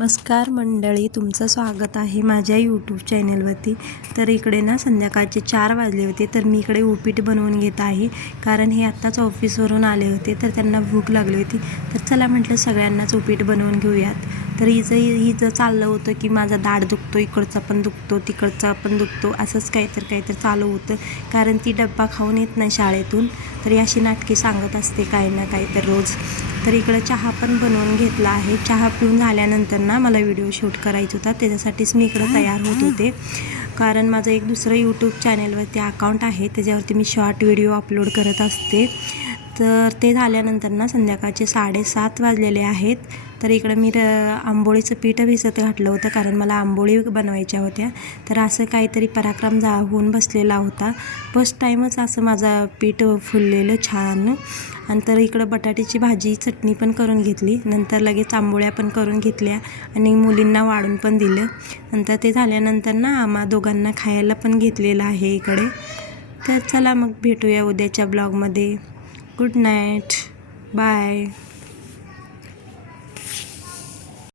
नमस्कार मंडळी, तुमचं स्वागत आहे माझ्या यूट्यूब चॅनलवरती। तर इकडे ना संध्याकाळचे 4 वाजले होते, तर मी इकडे उपीट बनवून घेत आहे। कारण हे आत्ताच ऑफिसवरून आले होते, तर त्यांना भूक लागली होती। तर चला म्हटलं सगळ्यांनाच उपीट बनवून घेऊयात। तर हिचं चाललं होतं की माझा दाढ दुखतो, इकडचा पण दुखतो, तिकडचा पण दुखतो, असंच काहीतरी चालू होतं। कारण ती डब्बा खाऊन येत नाही शाळेतून, तर अशी नाटकी सांगत असते काही ना काही तर रोज। तर इकडं चहा पण बनवून घेतला आहे। चहा पिऊन झाल्यानंतर ना मला व्हिडिओ शूट करायचा होता, त्याच्यासाठीच मी इकडं तयार होत होते। कारण माझं एक दुसरं यूट्यूब चॅनलवरती अकाउंट आहे, त्याच्यावरती मी शॉर्ट व्हिडिओ अपलोड करत असते। तर ते झाल्यानंतर ना संध्याकाळचे 7:30 वाजलेले आहेत। तर इकडं मी आंबोळीचं पीठ भिजत घातलं होतं, कारण मला आंबोळी बनवायच्या होत्या। तर असं काहीतरी पराक्रम होऊन बसलेला होता। फर्स्ट टाईमच असं माझं पीठ फुललेलं छान। आणि तर इकडं बटाट्याची भाजी चटणी पण करून घेतली, नंतर लगेच आंबोळ्या पण करून घेतल्या आणि मुलींना वाढून पण दिलं। नंतर ते झाल्यानंतर ना आम्हा दोघांना खायला पण घेतलेलं आहे इकडे। तर चला मग भेटूया उद्याच्या ब्लॉगमध्ये। Good night, bye.